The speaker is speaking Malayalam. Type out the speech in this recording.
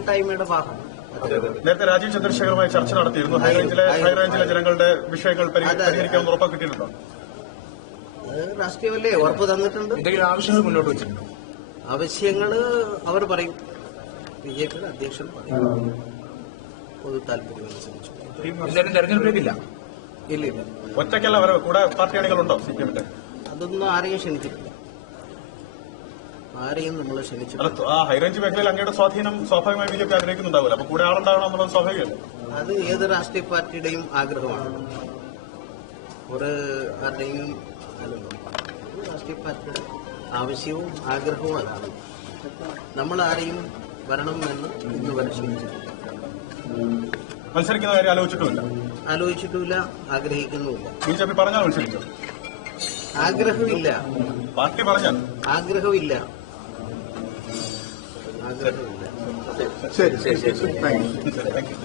കൂട്ടായ്മയുടെ ഭാഗം. നേരത്തെ രാജീവ് ചന്ദ്രശേഖറുമായി ചർച്ച നടത്തിയിരുന്നു. ഹൈറേഞ്ചിലെ ജനങ്ങളുടെ വിഷയങ്ങൾ പരിഹരിക്കാമെന്ന് ഉറപ്പ് കിട്ടിയിട്ടുണ്ടോ? രാഷ്ട്രീയമല്ലേ, ഉറപ്പ് തന്നിട്ടുണ്ട്. എന്തെങ്കിലും ആവശ്യങ്ങൾ മുന്നോട്ട് വെച്ചിട്ടുണ്ടോ? ആവശ്യങ്ങൾ അവർ പറയും, ബിജെപിയുടെ അധ്യക്ഷൻ പറയും, പൊതു താല്പര്യം അനുസരിച്ചു. എന്തായാലും തെരഞ്ഞെടുപ്പിലേക്കില്ല. ഇല്ല. ഒറ്റയ്ക്കല്ല വരവ്, കൂടെ പാർട്ടി അണികളുണ്ടോ സിപിഎമ്മിന്റെ? അതൊന്നും ആരെയും ക്ഷണിച്ചിട്ടില്ല. ആരെയും നമ്മൾ ക്ഷണിച്ചിട്ടില്ല. ആ ഹൈറേഞ്ച് മേഖലയിൽ അങ്ങയുടെ സ്വാധീനം സ്വാഭാവികമായി ബിജെപി ആഗ്രഹിക്കുന്നുണ്ടാവില്ല. അപ്പൊ കൂടെ ആളുണ്ടാവണം എന്നുള്ളത് സ്വാഭാവികമല്ലേ? അത് ഏത് രാഷ്ട്രീയ പാർട്ടിയുടെയും ആഗ്രഹമാണ്. ഒരു ആരുടെയും രാഷ്ട്രീയ പാർട്ടിയുടെ ആവശ്യവും ആഗ്രഹവും അതാണ്. നമ്മൾ ആരെയും വരണമെന്ന് ഇന്ന് വരെ ക്ഷണിച്ചിട്ടില്ല. മത്സരിക്കുന്ന കാര്യം ആലോചിച്ചിട്ടുമില്ല, ആഗ്രഹിക്കുന്നുമില്ല. ബിജെപി പറഞ്ഞാൽ മത്സരിക്കും. ആഗ്രഹമില്ല. പാർട്ടി പറഞ്ഞാൽ ആഗ്രഹമില്ല. ശരി ശരി ശരി താങ്ക് യു.